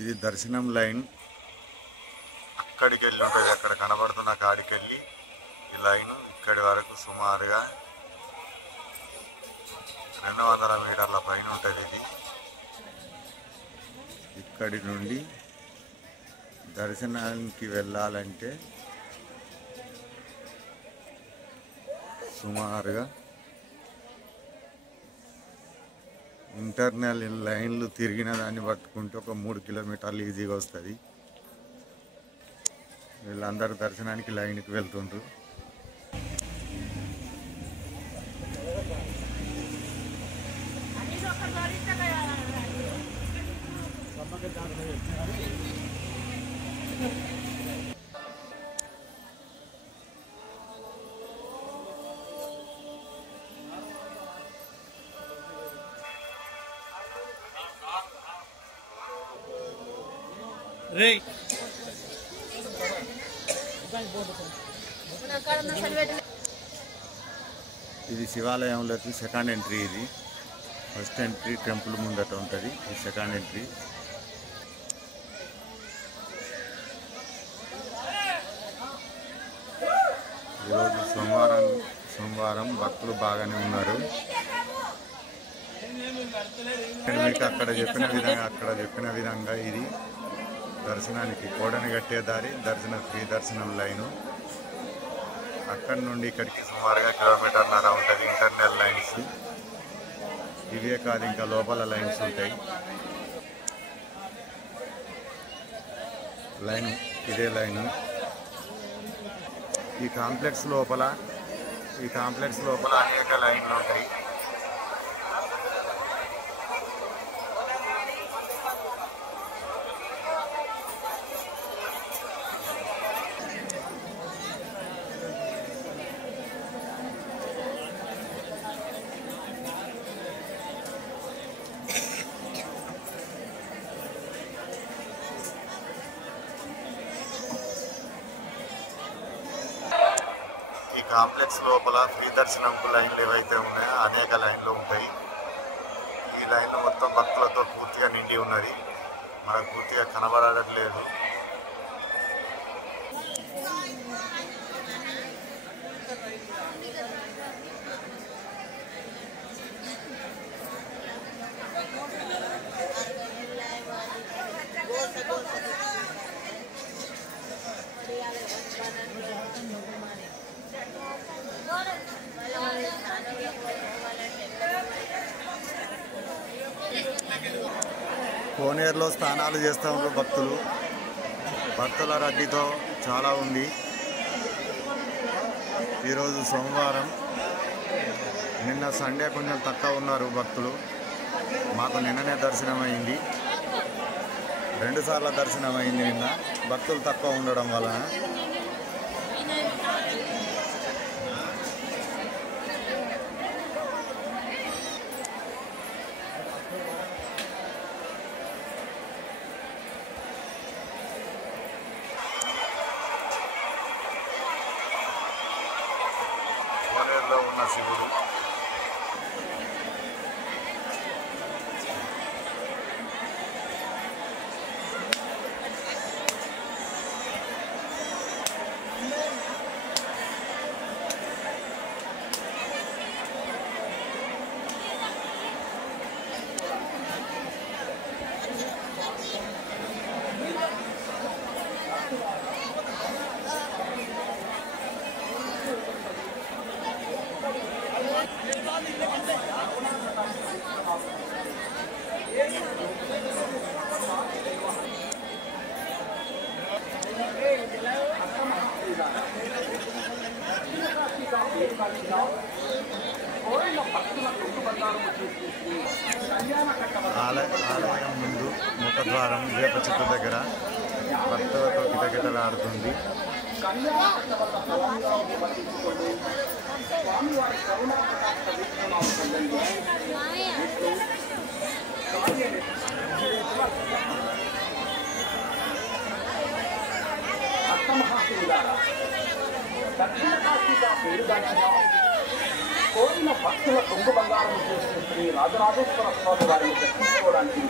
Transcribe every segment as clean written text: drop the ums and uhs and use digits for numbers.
ఇది దర్శనం లైన్. అక్కడికి వెళ్ళి ఉంటుంది, అక్కడ కనబడుతున్న కాడికి వెళ్ళి ఈ లైన్ ఇక్కడి వరకు సుమారుగా 200 మీటర్ల పైన ఉంటుంది. ఇది ఇక్కడి నుండి దర్శనానికి వెళ్ళాలంటే సుమారుగా ఇంటర్నల్ లైన్లు తిరిగిన దాన్ని పట్టుకుంటే ఒక 3 కిలోమీటర్లు ఈజీగా వస్తుంది. వీళ్ళందరూ దర్శనానికి లైన్కి వెళ్తుండ్రు. ఇది శివాలయంలోకి సెకండ్ ఎంట్రీ. ఇది ఫస్ట్ ఎంట్రీ టెంపుల్ ముందట ఉంటుంది, ఇది సెకండ్ ఎంట్రీ. ఈరోజు సోమవారం భక్తులు బాగానే ఉన్నారు. మీకు అక్కడ చెప్పిన విధంగా ఇది దర్శనానికి కోడని కట్టే దారి, ఫ్రీ దర్శనం లైను. అక్కడి నుండి ఇక్కడికి సుమారుగా 1.5 కిలోమీటర్ల ఉంటుంది. ఇంటర్నల్ లైన్స్ ఇవే కాదు, ఇంకా లోపల లైన్స్ ఉంటాయి. లైన్ ఇదే లైను. ఈ కాంప్లెక్స్ లోపల అనేక లైన్లు ఉంటాయి. కాంప్లెక్స్ లోపల ఫ్రీ దర్శనంకు లైన్లు ఏవైతే ఉన్నాయో అనేక లైన్లు ఉంటాయి. ఈ లైన్ మొత్తం భక్తులతో పూర్తిగా నిండి ఉన్నది, మనకు పూర్తిగా కనబడట్లేదు. కోనేరులో స్నానాలు చేస్తూ ఉన్నారు భక్తులు. భక్తుల రద్దీతో చాలా ఉంది. ఈరోజు సోమవారం, నిన్న సండే కొంచెం తక్కువ ఉన్నారు భక్తులు. మాకు నిన్ననే దర్శనం అయింది, 2 సార్లు దర్శనం అయింది నిన్న. భక్తులు తక్కువ ఉండడం వలన కోనేరులో ఉన్న శివుడు ఆలయం ముందు ముఖద్వారం వేప చెట్టు దగ్గర భక్తులతో కిటకిటలాడుతుంది. కోరిన భక్తుల కొంగు బంగారం చేసిన శ్రీ రాజరాజేశ్వర స్వామి వారిని దర్శించుకోవడానికి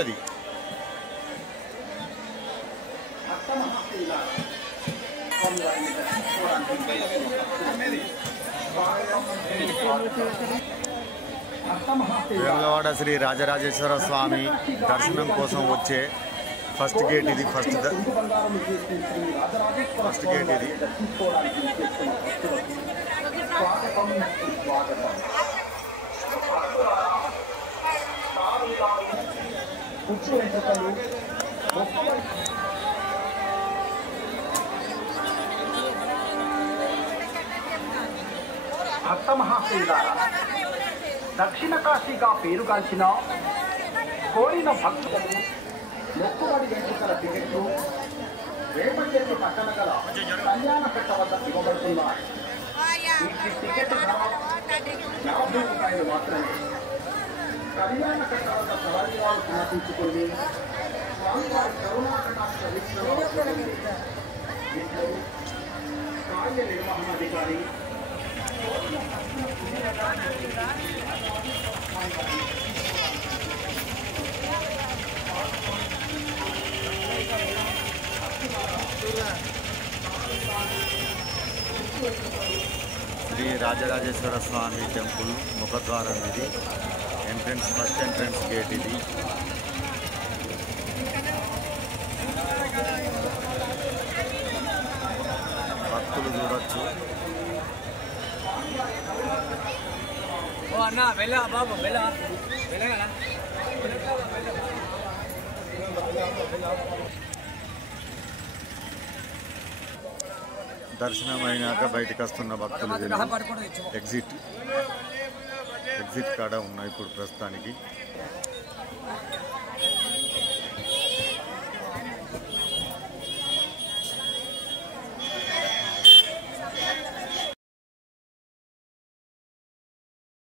అది వేములవాడ శ్రీ రాజరాజేశ్వర స్వామి దర్శనం కోసం వచ్చే ఫస్ట్ గేట్ ఇది. ఫస్ట్ గేట్ ఇది. భక్త మహాశైలారా, దక్షిణ కాశీగా పేరుగాంచిన కోరిన భక్తులు మొక్కుబడి వెంట్రుకల టికెట్లు రేపచెట్టు పట్టణ గల కళ్యాణ కట్ట వద్ద ఇవ్వబడుతున్నాయి. ఈ టికెట్ ధర ₹50 మాత్రమే. కళ్యాణ కట్ట వద్ద సవారీవారు సమర్పించుకుని స్వామివారి కరుణాకటాక్ష వీక్షణ కార్యనిర్వహణాధికారి శ్రీ రాజరాజేశ్వర స్వామి టెంపుల్ ముఖద్వారం ఇది. ఎంట్రన్స్, ఫస్ట్ ఎంట్రన్స్ గేట్ ఇది. భక్తులు చూడొచ్చు. దర్శనం అయినాక బయటకు వస్తున్న భక్తులు ఎగ్జిట్ కాడ ఉన్నాయి ఇప్పుడు ప్రస్తుతానికి.